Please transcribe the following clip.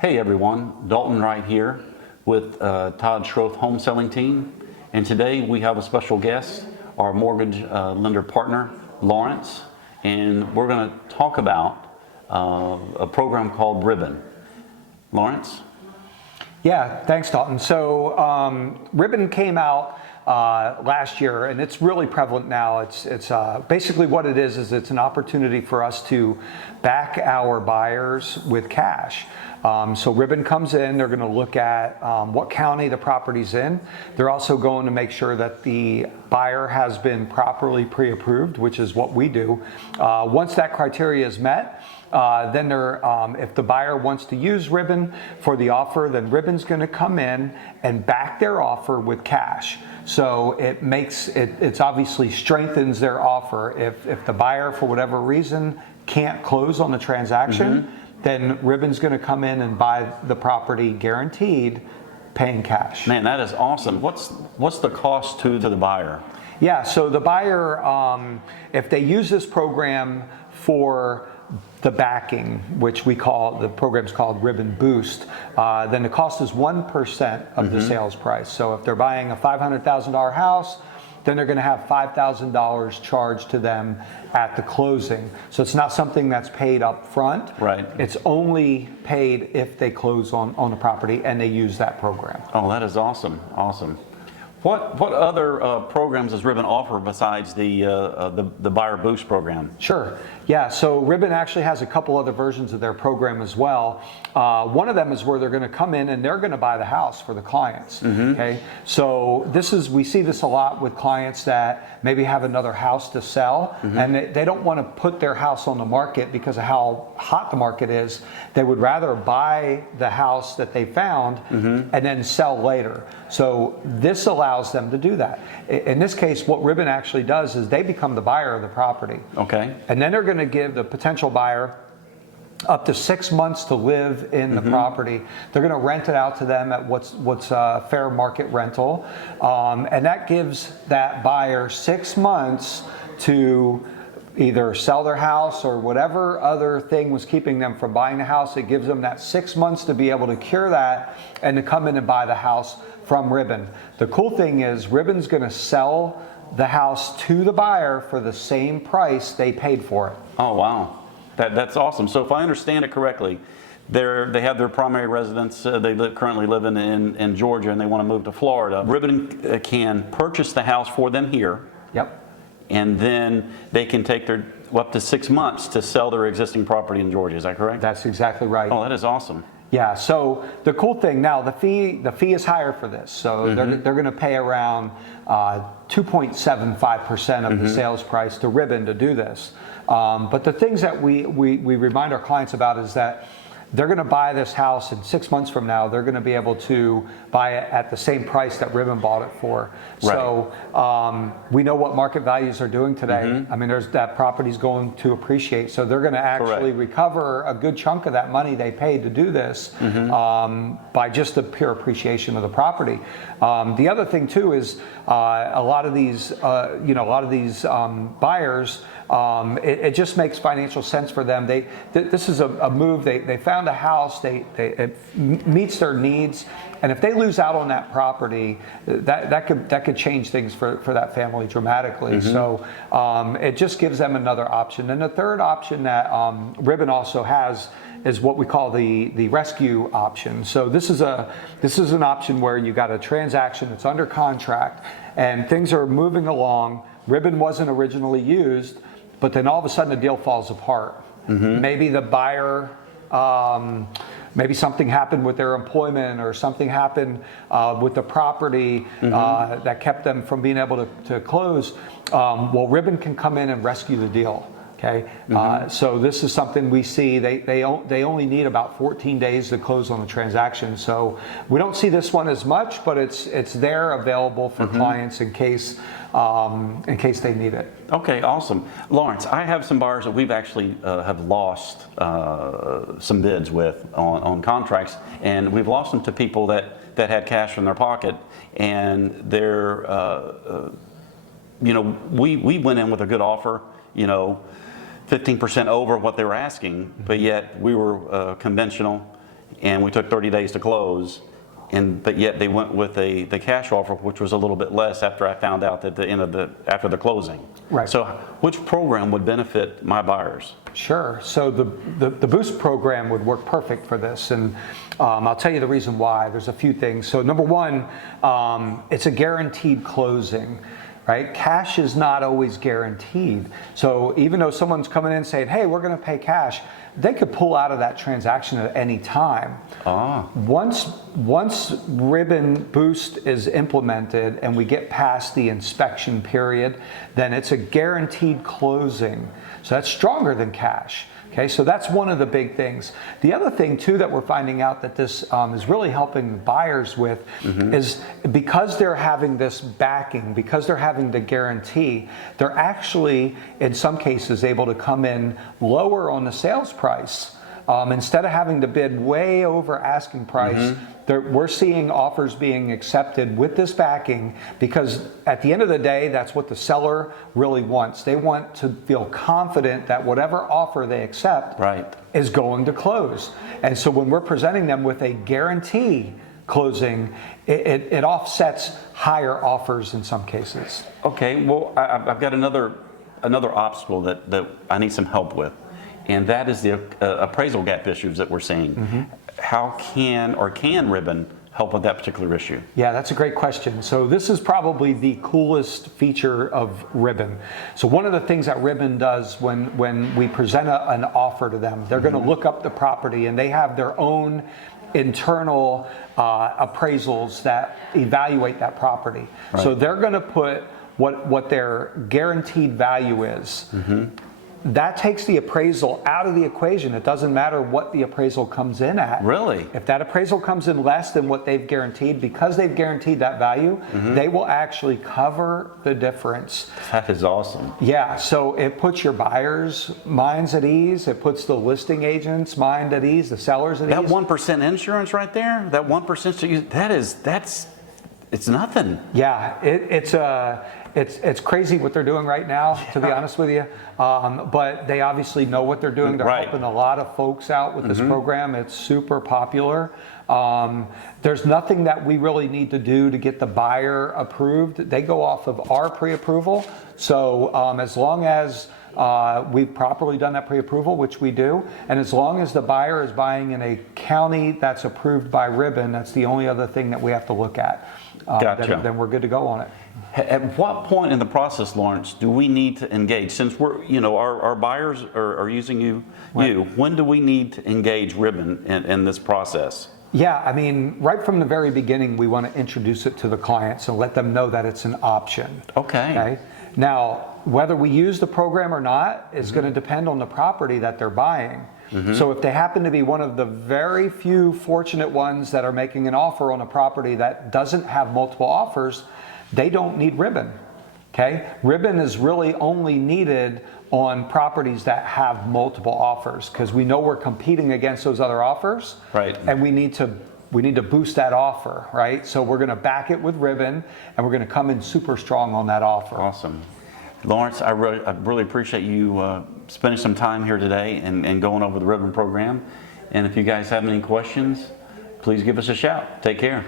Hey everyone, Daulton Wright here with Todd Schroth Home Selling Team, and today we have a special guest, our mortgage lender partner, Laurence, and we're going to talk about a program called Ribbon. Laurence? Yeah, thanks, Daulton. So Ribbon came out last year, and it's really prevalent now. It's basically what it is it's an opportunity for us to back our buyers with cash. So Ribbon comes in, they're going to look at what county the property's in. They're also going to make sure that the buyer has been properly pre-approved, which is what we do. Once that criteria is met, then if the buyer wants to use Ribbon for the offer, then Ribbon's going to come in and back their offer with cash. So it obviously strengthens their offer. If the buyer, for whatever reason, can't close on the transaction, then Ribbon's going to come in and buy the property guaranteed, paying cash. Man, that is awesome. What's the cost to the buyer? Yeah, so the buyer, if they use this program for the backing, which the program's called Ribbon Boost, then the cost is 1% of the sales price. So if they're buying a $500,000 house, then they're going to have $5,000 charged to them at the closing. So it's not something that's paid up front. Right. It's only paid if they close on the property and they use that program. Oh, that is awesome. Awesome. What other programs does Ribbon offer besides the Buyer Boost program? Sure. Yeah. So Ribbon actually has a couple other versions of their program as well. One of them is where they're going to come in and they're going to buy the house for the clients. Okay. So we see this a lot with clients that maybe have another house to sell, and they don't want to put their house on the market because of how hot the market is. They would rather buy the house that they found and then sell later. So this allows them to do that. In this case, what Ribbon actually does is they become the buyer of the property. Okay. And then they're going to give the potential buyer up to 6 months to live in the property. They're going to rent it out to them at what's fair market rental, and that gives that buyer 6 months to either sell their house or whatever other thing was keeping them from buying the house. It gives them that 6 months to be able to cure that and to come in and buy the house from Ribbon. The cool thing is Ribbon's going to sell the house to the buyer for the same price they paid for it. Oh, wow. That's awesome. So if I understand it correctly, they have their primary residence, currently living in Georgia, and they want to move to Florida. Ribbon can purchase the house for them here. Yep. And then they can take their up to 6 months to sell their existing property in Georgia. Is that correct? That's exactly right. Oh, that is awesome. Yeah, so the cool thing now, the fee is higher for this. So they're going to pay around 2.75% of the sales price to Ribbon to do this. But the things that we remind our clients about is that they're going to buy this house, and 6 months from now, they're going to be able to buy it at the same price that Ribbon bought it for. Right. So we know what market values are doing today. I mean, that property's going to appreciate. So they're going to actually recover a good chunk of that money they paid to do this by just the pure appreciation of the property. The other thing too is a lot of these buyers. It just makes financial sense for them. This is a move. They found a house. It meets their needs, and if they lose out on that property, that could change things for that family dramatically. So it just gives them another option. And the third option that Ribbon also has is what we call the rescue option. So this is an option where you got a transaction that's under contract and things are moving along. Ribbon wasn't originally used, but then all of a sudden the deal falls apart. Maybe the buyer, maybe something happened with their employment or something happened with the property that kept them from being able to close. Well, Ribbon can come in and rescue the deal. Okay, so this is something we see. They only need about 14 days to close on the transaction. So we don't see this one as much, but it's there available for clients in case they need it. Okay, awesome. Laurence, I have some buyers that we've actually have lost some bids with on contracts, and we've lost them to people that had cash in their pocket, and they're we went in with a good offer, 15% over what they were asking, but yet we were conventional, and we took 30 days to close, but yet they went with the cash offer, which was a little bit less after I found out at the end of after the closing. Right. So which program would benefit my buyers? Sure. So the Boost program would work perfect for this, and I'll tell you the reason why. There's a few things. So number one, it's a guaranteed closing. Right? Cash is not always guaranteed. So even though someone's coming in saying, hey, we're going to pay cash, they could pull out of that transaction at any time. Once Ribbon Boost is implemented and we get past the inspection period, then it's a guaranteed closing. So that's stronger than cash. Okay, so that's one of the big things. The other thing too that we're finding out that this is really helping buyers with is because they're having this backing, because they're having the guarantee, they're actually in some cases able to come in lower on the sales price. Instead of having to bid way over asking price, we're seeing offers being accepted with this backing, because at the end of the day, that's what the seller really wants. They want to feel confident that whatever offer they accept is going to close. And so when we're presenting them with a guarantee closing, it offsets higher offers in some cases. Okay, well, I've got another obstacle that I need some help with. And that is the appraisal gap issues that we're seeing. How can Ribbon help with that particular issue? Yeah, that's a great question. So this is probably the coolest feature of Ribbon. So one of the things that Ribbon does when we present an offer to them, they're going to look up the property, and they have their own internal appraisals that evaluate that property. So they're going to put what their guaranteed value is. That takes the appraisal out of the equation. It doesn't matter what the appraisal comes in at. Really? If that appraisal comes in less than what they've guaranteed, because they've guaranteed that value, they will actually cover the difference. That is awesome. Yeah, so it puts your buyers' minds at ease. It puts the listing agent's mind at ease, the sellers at ease. That 1% insurance right there, that 1%, it's nothing. Yeah, it's crazy what they're doing right now, to be honest with you. But they obviously know what they're doing. They're helping a lot of folks out with this program. It's super popular. There's nothing that we really need to do to get the buyer approved. They go off of our pre-approval. So as long as we've properly done that pre-approval, which we do, and as long as the buyer is buying in a county that's approved by Ribbon, that's the only other thing that we have to look at. Then we're good to go on it. At what point in the process, Laurence, do we need to engage? Since our buyers are using you, when do we need to engage Ribbon in this process? Yeah, I mean, right from the very beginning, we want to introduce it to the clients and let them know that it's an option. Okay. Now, whether we use the program or not is going to depend on the property that they're buying. So if they happen to be one of the very few fortunate ones that are making an offer on a property that doesn't have multiple offers, they don't need Ribbon. Okay? Ribbon is really only needed on properties that have multiple offers, because we know we're competing against those other offers. And we need to boost that offer, right? So we're going to back it with Ribbon, and we're going to come in super strong on that offer. Awesome. Laurence, I really appreciate you spending some time here today and going over the Ribbon program. And if you guys have any questions, please give us a shout. Take care.